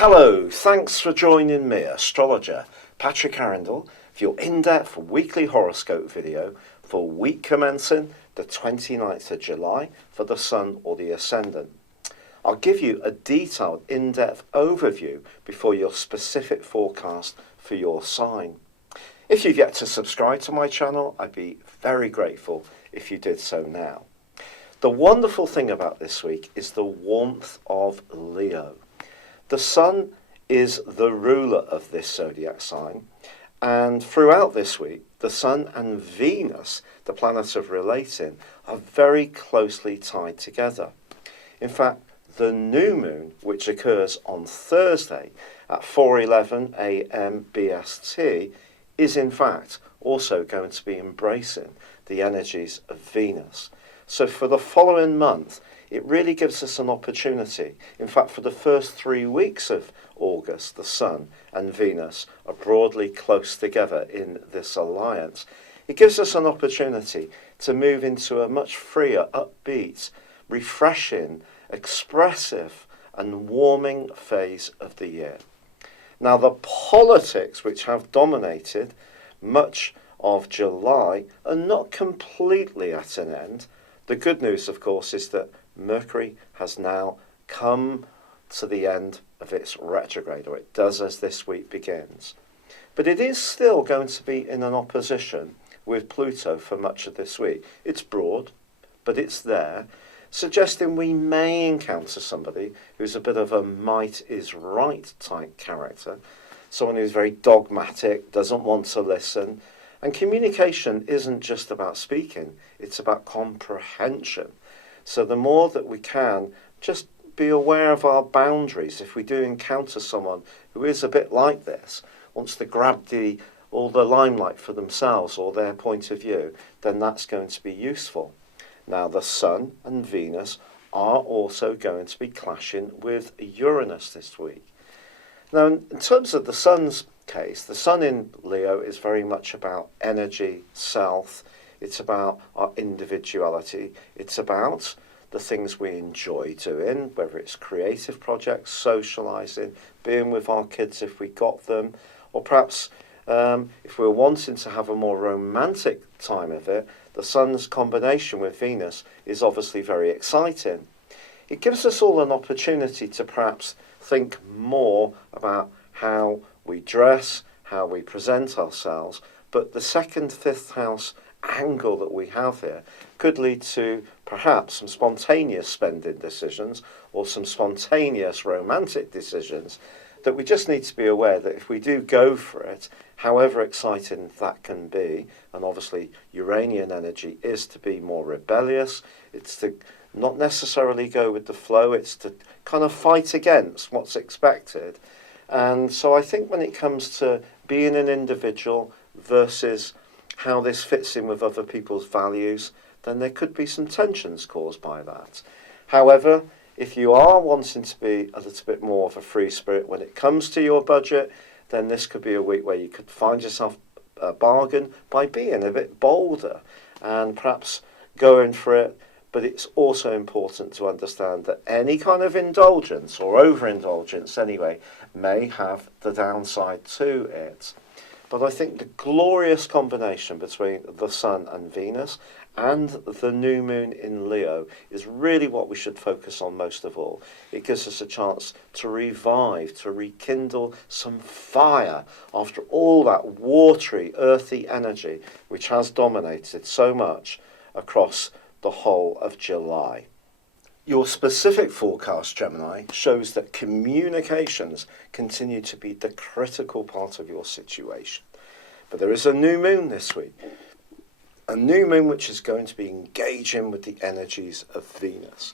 Hello, thanks for joining me, astrologer Patrick Arundell, for your in-depth weekly horoscope video for week commencing the 29th of July for the Sun or the Ascendant. I'll give you a detailed, in-depth overview before your specific forecast for your sign. If you've yet to subscribe to my channel, I'd be very grateful if you did so now. The wonderful thing about this week is the warmth of Leo. The Sun is the ruler of this zodiac sign, and throughout this week, the Sun and Venus, the planet of relating, are very closely tied together. In fact, the new moon, which occurs on Thursday at 4:11 a.m. BST, is in fact also going to be embracing the energies of Venus. So for the following month, it really gives us an opportunity. In fact, for the first 3 weeks of August, the Sun and Venus are broadly close together in this alliance. It gives us an opportunity to move into a much freer, upbeat, refreshing, expressive and warming phase of the year. Now, the politics which have dominated much of July are not completely at an end. The good news, of course, is that Mercury has now come to the end of its retrograde, or it does as this week begins. But it is still going to be in an opposition with Pluto for much of this week. It's broad, but it's there, suggesting we may encounter somebody who's a bit of a might is right type character, someone who's very dogmatic, doesn't want to listen. And communication isn't just about speaking, it's about comprehension. So the more that we can just be aware of our boundaries, if we do encounter someone who is a bit like this, wants to grab all the limelight for themselves or their point of view, then that's going to be useful. Now, the Sun and Venus are also going to be clashing with Uranus this week. Now, in terms of the Sun's case, the Sun in Leo is very much about energy, self. It's about our individuality. It's about the things we enjoy doing, whether it's creative projects, socialising, being with our kids if we got them, or perhaps if we're wanting to have a more romantic time of it, the Sun's combination with Venus is obviously very exciting. It gives us all an opportunity to perhaps think more about how we dress, how we present ourselves, but the second, fifth house angle that we have here could lead to perhaps some spontaneous spending decisions or some spontaneous romantic decisions that we just need to be aware that if we do go for it, however exciting that can be, and obviously Uranian energy is to be more rebellious, it's to not necessarily go with the flow, it's to kind of fight against what's expected. And so I think when it comes to being an individual versus how this fits in with other people's values, then there could be some tensions caused by that. However, if you are wanting to be a little bit more of a free spirit when it comes to your budget, then this could be a week where you could find yourself a bargain by being a bit bolder and perhaps going for it. But it's also important to understand that any kind of indulgence, or overindulgence anyway, may have the downside to it. But I think the glorious combination between the Sun and Venus and the new moon in Leo is really what we should focus on most of all. It gives us a chance to revive, to rekindle some fire after all that watery, earthy energy which has dominated so much across the whole of July. Your specific forecast, Gemini, shows that communications continue to be the critical part of your situation. But there is a new moon this week. A new moon which is going to be engaging with the energies of Venus.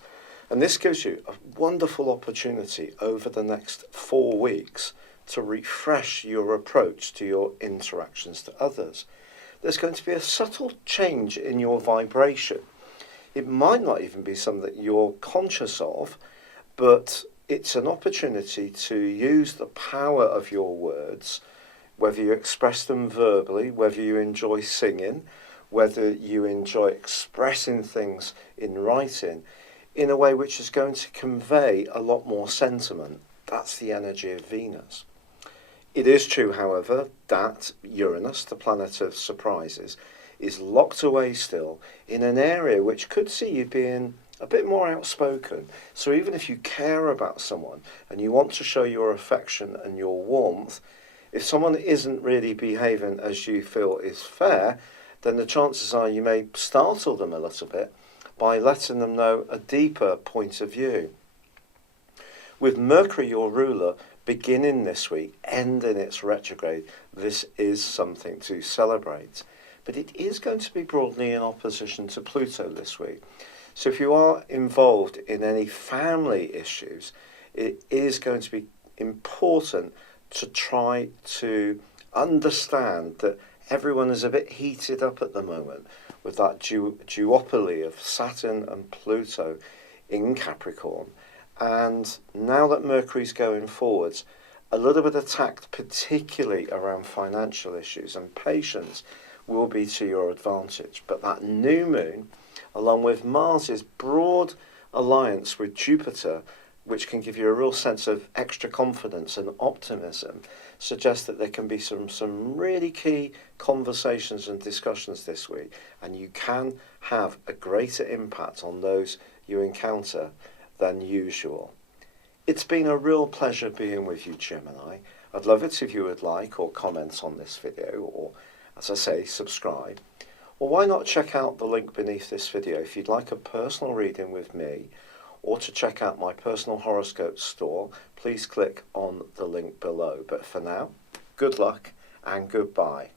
And this gives you a wonderful opportunity over the next 4 weeks to refresh your approach to your interactions to others. There's going to be a subtle change in your vibration. It might not even be something that you're conscious of, but it's an opportunity to use the power of your words, whether you express them verbally, whether you enjoy singing, whether you enjoy expressing things in writing, in a way which is going to convey a lot more sentiment. That's the energy of Venus. It is true, however, that Uranus, the planet of surprises, is locked away still in an area which could see you being a bit more outspoken. So even if you care about someone and you want to show your affection and your warmth, if someone isn't really behaving as you feel is fair, then the chances are you may startle them a little bit by letting them know a deeper point of view. With Mercury, your ruler, beginning this week, ending its retrograde, this is something to celebrate. But it is going to be broadly in opposition to Pluto this week. So if you are involved in any family issues, it is going to be important to try to understand that everyone is a bit heated up at the moment with that duopoly of Saturn and Pluto in Capricorn. And now that Mercury's going forwards, a little bit of tact, particularly around financial issues, and patience will be to your advantage. But that new moon, along with Mars's broad alliance with Jupiter, which can give you a real sense of extra confidence and optimism, suggests that there can be some really key conversations and discussions this week, and you can have a greater impact on those you encounter than usual. It's been a real pleasure being with you, Gemini. I'd love it if you would like or comment on this video, or, as I say, subscribe. Or why not check out the link beneath this video if you'd like a personal reading with me, or to check out my personal horoscope store. Please click on the link below. But for now, good luck and goodbye.